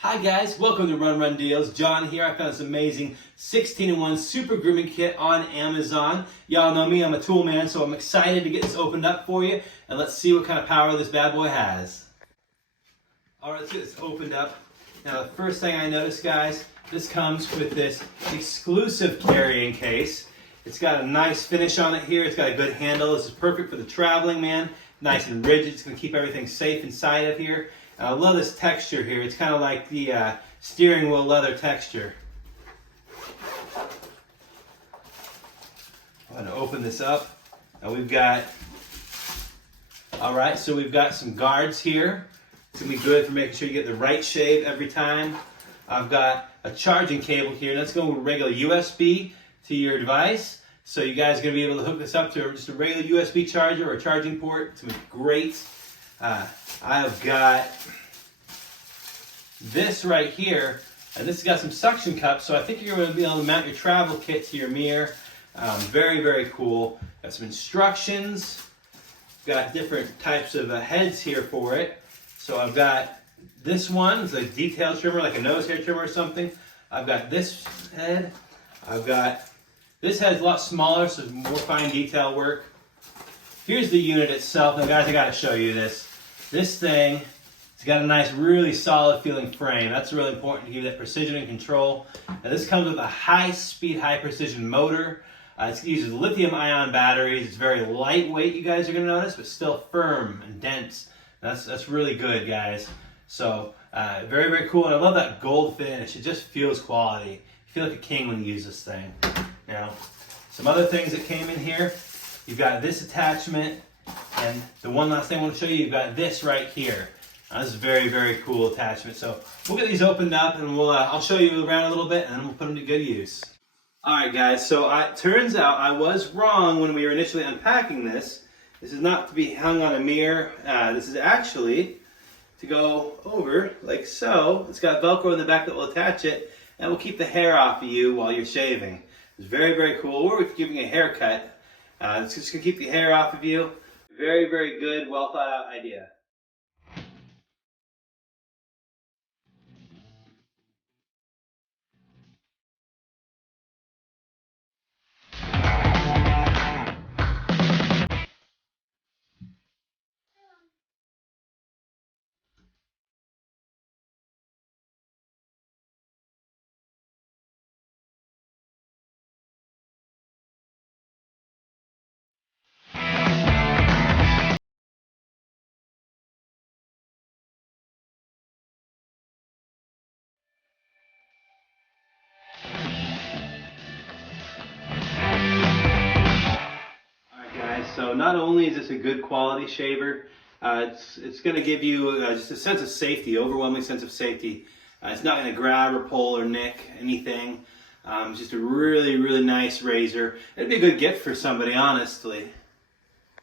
Hi guys, welcome to Run Deals. John here. I found this amazing 16-in-1 super grooming kit on Amazon. Y'all know me, I'm a tool man, so I'm excited to get this opened up for you. And let's see what kind of power this bad boy has. Alright, let's get this opened up. Now the first thing I noticed, guys, this comes with this exclusive carrying case. It's got a nice finish on it here. It's got a good handle. This is perfect for the traveling man. Nice and rigid. It's going to keep everything safe inside of here. I love this texture here. It's kind of like the steering wheel leather texture. I'm going to open this up. Now we've got, alright, so we've got some guards here. It's going to be good for making sure you get the right shave every time. I've got a charging cable here. That's going with regular USB to your device. So you guys are going to be able to hook this up to just a regular USB charger or a charging port. It's going to be great. I've got this right here, and this has got some suction cups, so I think you're going to be able to mount your travel kit to your mirror. Very, very cool. Got some instructions. Got different types of heads here for it. So I've got this one, it's a detail trimmer, like a nose hair trimmer or something. I've got this head. This head's a lot smaller, so more fine detail work. Here's the unit itself. Now guys, I gotta show you this. This thing, it's got a nice, really solid feeling frame. That's really important to give you that precision and control. Now this comes with a high-speed, high-precision motor. It uses lithium-ion batteries. It's very lightweight, you guys are gonna notice, but still firm and dense. That's really good, guys. So, very, very cool. And I love that gold finish. It just feels quality. You feel like a king when you use this thing. Now, some other things that came in here. You've got this attachment, and the one last thing I want to show you, you've got this right here. This is a very, very cool attachment. So we'll get these opened up, and I'll show you around a little bit, and then we'll put them to good use. All right, guys. So it turns out I was wrong when we were initially unpacking this. This is not to be hung on a mirror. This is actually to go over like so. It's got Velcro in the back that will attach it, and will keep the hair off of you while you're shaving. It's very, very cool. Or if you're giving a haircut. It's just going to keep the hair off of you. Very, very good, well thought out idea. So not only is this a good quality shaver, it's going to give you just a sense of safety, overwhelming sense of safety. It's not going to grab or pull or nick anything. It's just a really, really nice razor. It'd be a good gift for somebody, honestly.